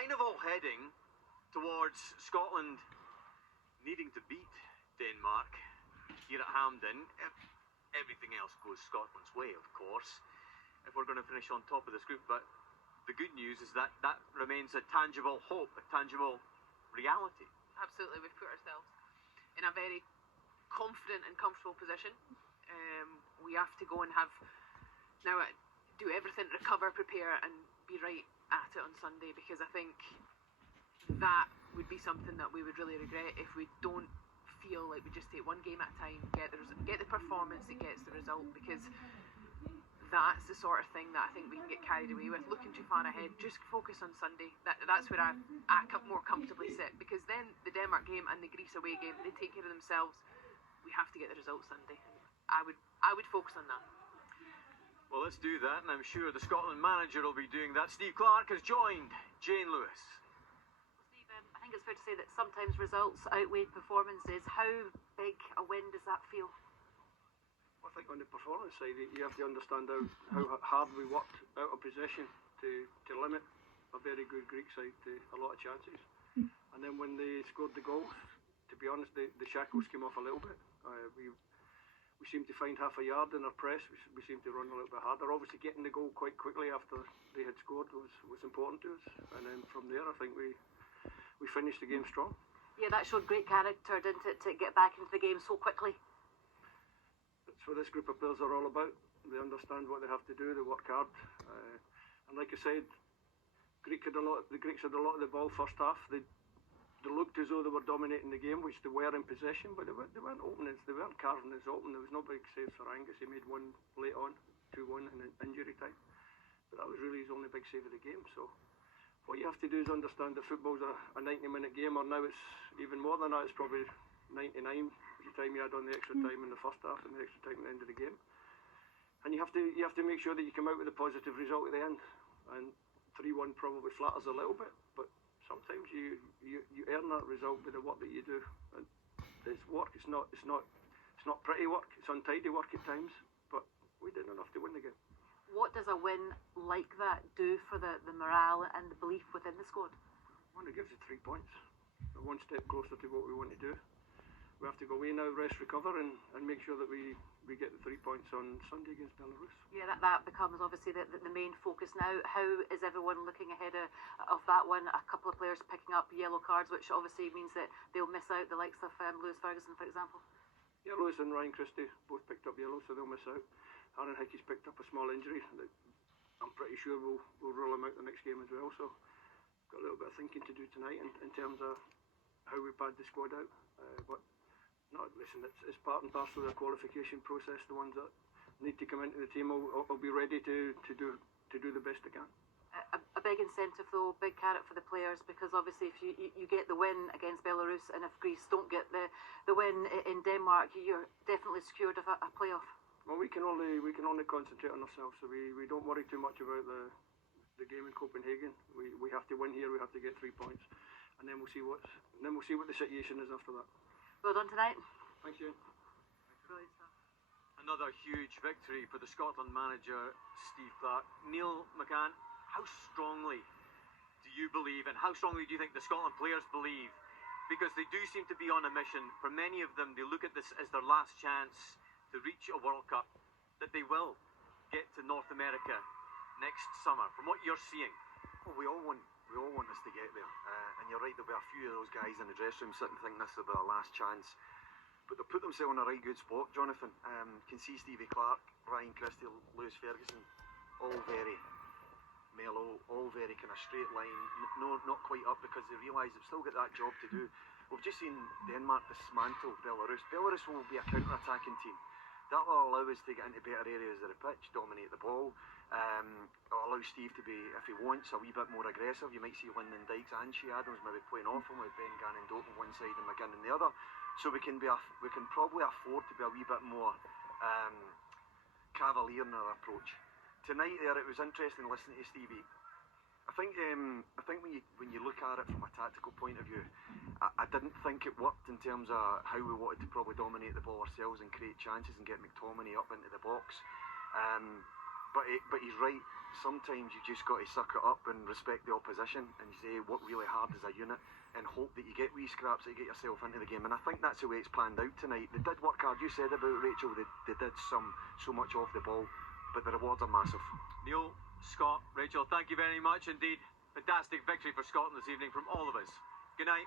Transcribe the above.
kind of all heading towards Scotland needing to beat Denmark here at Hampden. If everything else goes Scotland's way, of course, if we're going to finish on top of this group. But the good news is that that remains a tangible hope, a tangible reality. Absolutely, we've put ourselves in a very confident and comfortable position. We have to go and now do everything, recover, prepare, and be right at it on Sunday, because I think that would be something that we would really regret if we don't feel like we just take one game at a time, get the performance that gets the result, because that's the sort of thing that I think we can get carried away with, looking too far ahead. Just focus on Sunday. That's where I more comfortably sit, because then the Denmark game and the Greece away game, they take care of themselves. We have to get the result Sunday. I would focus on that. Well, let's do that, and I'm sure the Scotland manager will be doing that. Steve Clarke has joined Jane Lewis. Steve, I think it's fair to say that sometimes results outweigh performances. How big a win does that feel? I think on the performance side, you have to understand how hard we worked out of possession to limit a very good Greek side to a lot of chances. And then when they scored the goals, to be honest, the shackles came off a little bit. We seemed to find half a yard in our press. We seemed to run a little bit harder. Obviously, getting the goal quite quickly after they had scored was important to us. And then from there, I think we finished the game strong. Yeah, that showed great character, didn't it, to get back into the game so quickly? That's what this group of players are all about. They understand what they have to do. They work hard. And like I said, the Greeks had a lot of the ball first half. They looked as though they were dominating the game, which they were in possession, but they weren't opening. They weren't carving us open. There was no big saves for Angus. He made one late on, 2-1 in injury time. But that was really his only big save of the game. So what you have to do is understand that football's a 90-minute game, or now it's even more than that. It's probably 99 every time you add on the extra time in the first half and the extra time at the end of the game. And you have to make sure that you come out with a positive result at the end. And 3-1 probably flatters a little bit, but sometimes you earn that result by the work that you do. And it's work. It's not pretty work. It's untidy work at times. But we did enough to win the game. What does a win like that do for the morale and the belief within the squad? Well, it gives you 3 points. We're one step closer to what we want to do. We have to go away now, rest, recover, and make sure that we get the 3 points on Sunday against Belarus. Yeah, that becomes obviously the main focus now. How is everyone looking ahead of that one? A couple of players picking up yellow cards, which obviously means that they'll miss out, the likes of Lewis Ferguson, for example. Yeah, Lewis and Ryan Christie both picked up yellow, so they'll miss out. Aaron Hickey's picked up a small injury that I'm pretty sure we'll rule him out the next game as well. So got a little bit of thinking to do tonight in terms of how we pad the squad out. But no, listen, it's part and parcel of the qualification process. The ones that need to come into the team will be ready to do the best they can. A big incentive though, big carrot for the players, because obviously if you get the win against Belarus, and if Greece don't get the win in Denmark, you're definitely secured of a playoff. Well, we can only concentrate on ourselves, so we don't worry too much about the game in Copenhagen. We have to win here. We have to get 3 points, and then we'll see what the situation is after that. Well done tonight. Thank you. Brilliant stuff. Another huge victory for the Scotland manager, Steve Clarke. Neil McCann, how strongly do you believe, and how strongly do you think the Scotland players believe? Because they do seem to be on a mission. For many of them, they look at this as their last chance to reach a World Cup, that they will get to North America next summer. From what you're seeing, well, we all want us to get there, and you're right, there'll be a few of those guys in the dressing room sitting thinking this will be our last chance, but they'll put themselves in a right good spot. Jonathan, can see Stevie Clarke, Ryan Christie, Lewis Ferguson, all very mellow, all very kind of straight line, no, not quite up, because they realise they've still got that job to do. We've just seen Denmark dismantle Belarus. Belarus will be a counter-attacking team. That will allow us to get into better areas of the pitch, dominate the ball. It'll allow Steve to be, if he wants, a wee bit more aggressive. You might see Lyndon Dykes and Shea Adams maybe playing off him, with Ben Gannon Dope on one side and McGinn on the other. So we can probably afford to be a wee bit more cavalier in our approach. Tonight there, it was interesting listening to Stevie. I think when you look at it from a tactical point of view, I didn't think it worked in terms of how we wanted to probably dominate the ball ourselves and create chances and get McTominay up into the box. But he's right. Sometimes you just got to suck it up and respect the opposition and say work really hard as a unit and hope that you get wee scraps that you get yourself into the game. And I think that's the way it's planned out tonight. They did work hard. You said about Rachel, they did so much off the ball, but the rewards are massive. Neil, Scott, Rachel, thank you very much indeed. Fantastic victory for Scotland this evening from all of us. Good night.